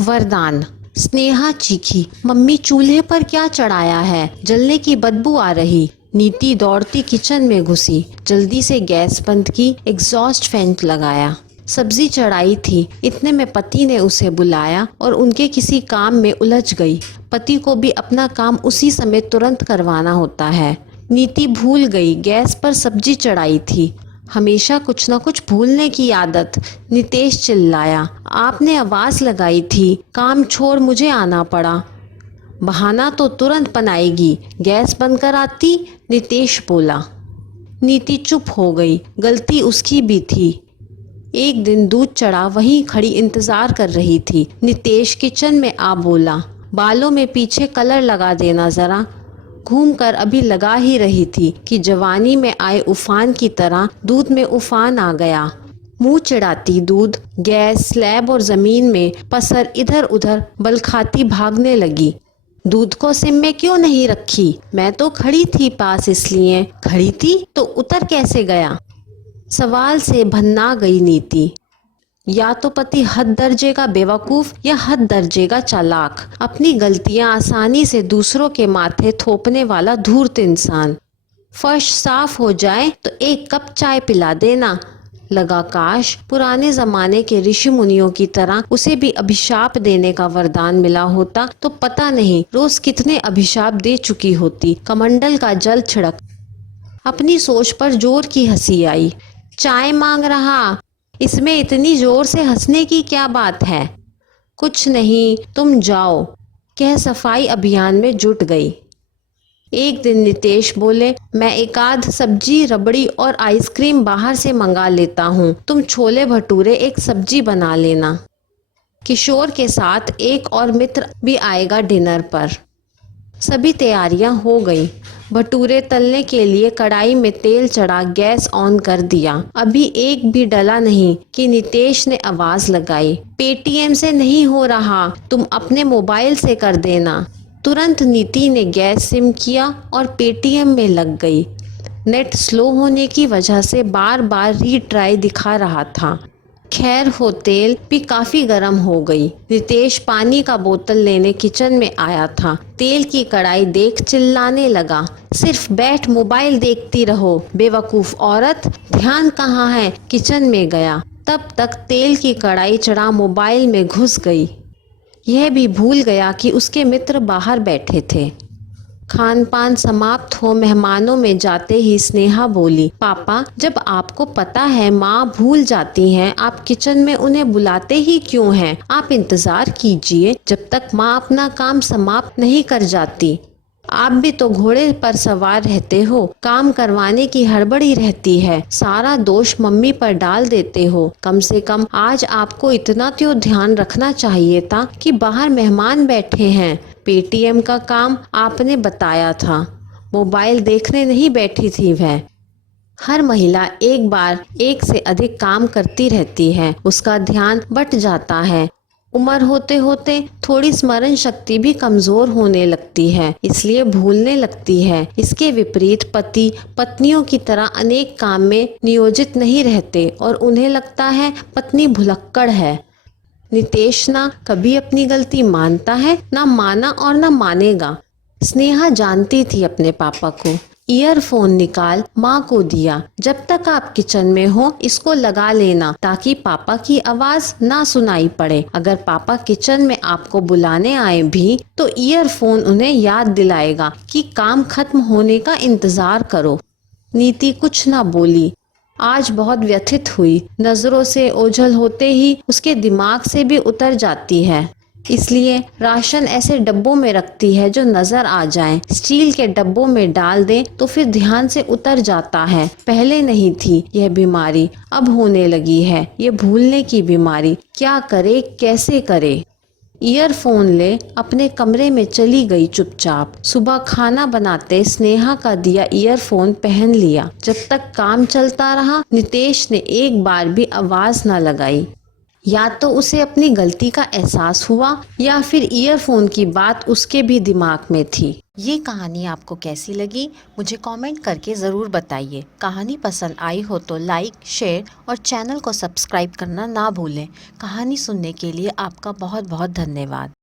वरदान। स्नेहा चीखी, मम्मी चूल्हे पर क्या चढ़ाया है, जलने की बदबू आ रही। नीति दौड़ती किचन में घुसी, जल्दी से गैस बंद की, एग्जॉस्ट फैन लगाया। सब्जी चढ़ाई थी, इतने में पति ने उसे बुलाया और उनके किसी काम में उलझ गई। पति को भी अपना काम उसी समय तुरंत करवाना होता है। नीति भूल गई गैस पर सब्जी चढ़ाई थी। हमेशा कुछ न कुछ भूलने की आदत। नितेश चिल्लाया, आपने आवाज लगाई थी, काम छोड़ मुझे आना पड़ा। बहाना तो तुरंत बनाएगी, गैस बंद कर आती, नितेश बोला। नीति चुप हो गई, गलती उसकी भी थी। एक दिन दूध चढ़ा, वहीं खड़ी इंतजार कर रही थी। नितेश किचन में आ बोला, बालों में पीछे कलर लगा देना जरा। घूमकर अभी लगा ही रही थी कि जवानी में आए उफान की तरह दूध में उफान आ गया। मुंह चिढ़ाती दूध गैस, स्लैब और जमीन में पसर इधर उधर बल खाती भागने लगी। दूध को सिम में क्यों नहीं रखी? मैं तो खड़ी थी पास, इसलिए। खड़ी थी तो उतर कैसे गया? सवाल से भन्ना गई नीति। या तो पति हद दर्जे का बेवकूफ या हद दर्जे का चालाक, अपनी गलतियां आसानी से दूसरों के माथे थोपने वाला धूर्त इंसान। फर्श साफ हो जाए तो एक कप चाय पिला देना। लगा काश पुराने जमाने के ऋषि मुनियों की तरह उसे भी अभिशाप देने का वरदान मिला होता तो पता नहीं रोज कितने अभिशाप दे चुकी होती। कमंडल का जल छिड़क। अपनी सोच पर जोर की हंसी आई। चाय मांग रहा, इसमें इतनी जोर से हंसने की क्या बात है? कुछ नहीं, तुम जाओ, कह सफाई अभियान में जुट गई। एक दिन नितेश बोले, मैं एक आध सब्जी, रबड़ी और आइसक्रीम बाहर से मंगा लेता हूँ, तुम छोले भटूरे एक सब्जी बना लेना। किशोर के साथ एक और मित्र भी आएगा डिनर पर। सभी तैयारियां हो गई। भटूरे तलने के लिए कढ़ाई में तेल चढ़ा, गैस ऑन कर दिया। अभी एक भी डला नहीं कि नितेश ने आवाज लगाई, पेटीएम से नहीं हो रहा, तुम अपने मोबाइल से कर देना। तुरंत नीति ने गैस सिम किया और पेटीएम में लग गई। नेट स्लो होने की वजह से बार बार रीट्राई दिखा रहा था। खैर हो, तेल भी काफी गर्म हो गई। नितेश पानी का बोतल लेने किचन में आया था। तेल की कढ़ाई देख चिल्लाने लगा, सिर्फ बैठ मोबाइल देखती रहो, बेवकूफ औरत, ध्यान कहाँ है? किचन में गया, तब तक तेल की कढ़ाई चढ़ा मोबाइल में घुस गई। यह भी भूल गया कि उसके मित्र बाहर बैठे थे। खान पान समाप्त हो मेहमानों में जाते ही स्नेहा बोली, पापा जब आपको पता है माँ भूल जाती हैं, आप किचन में उन्हें बुलाते ही क्यों हैं? आप इंतजार कीजिए जब तक माँ अपना काम समाप्त नहीं कर जाती। आप भी तो घोड़े पर सवार रहते हो, काम करवाने की हड़बड़ी रहती है, सारा दोष मम्मी पर डाल देते हो। कम से कम आज आपको इतना तो ध्यान रखना चाहिए था कि बाहर मेहमान बैठे हैं। पेटीएम का काम आपने बताया था, मोबाइल देखने नहीं बैठी थी वह। हर महिला एक बार एक से अधिक काम करती रहती है, उसका ध्यान बट जाता है। उम्र होते होते थोड़ी स्मरण शक्ति भी कमजोर होने लगती है, इसलिए भूलने लगती है। इसके विपरीत पति पत्नियों की तरह अनेक काम में नियोजित नहीं रहते और उन्हें लगता है पत्नी भुलक्कड़ है। नितेश ना कभी अपनी गलती मानता है, ना माना और ना मानेगा। स्नेहा जानती थी अपने पापा को। ईयरफोन निकाल माँ को दिया, जब तक आप किचन में हो इसको लगा लेना ताकि पापा की आवाज ना सुनाई पड़े। अगर पापा किचन में आपको बुलाने आए भी तो ईयरफोन उन्हें याद दिलाएगा कि काम खत्म होने का इंतजार करो। नीति कुछ ना बोली, आज बहुत व्यथित हुई। नजरों से ओझल होते ही उसके दिमाग से भी उतर जाती है, इसलिए राशन ऐसे डब्बों में रखती है जो नजर आ जाएं। स्टील के डब्बों में डाल दे तो फिर ध्यान से उतर जाता है। पहले नहीं थी यह बीमारी, अब होने लगी है ये भूलने की बीमारी। क्या करे, कैसे करे? ईयरफोन ले अपने कमरे में चली गई चुपचाप। सुबह खाना बनाते स्नेहा का दिया ईयरफोन पहन लिया। जब तक काम चलता रहा नितेश ने एक बार भी आवाज न लगाई। या तो उसे अपनी गलती का एहसास हुआ या फिर ईयरफोन की बात उसके भी दिमाग में थी। ये कहानी आपको कैसी लगी मुझे कमेंट करके ज़रूर बताइए। कहानी पसंद आई हो तो लाइक, शेयर और चैनल को सब्सक्राइब करना ना भूलें। कहानी सुनने के लिए आपका बहुत बहुत धन्यवाद।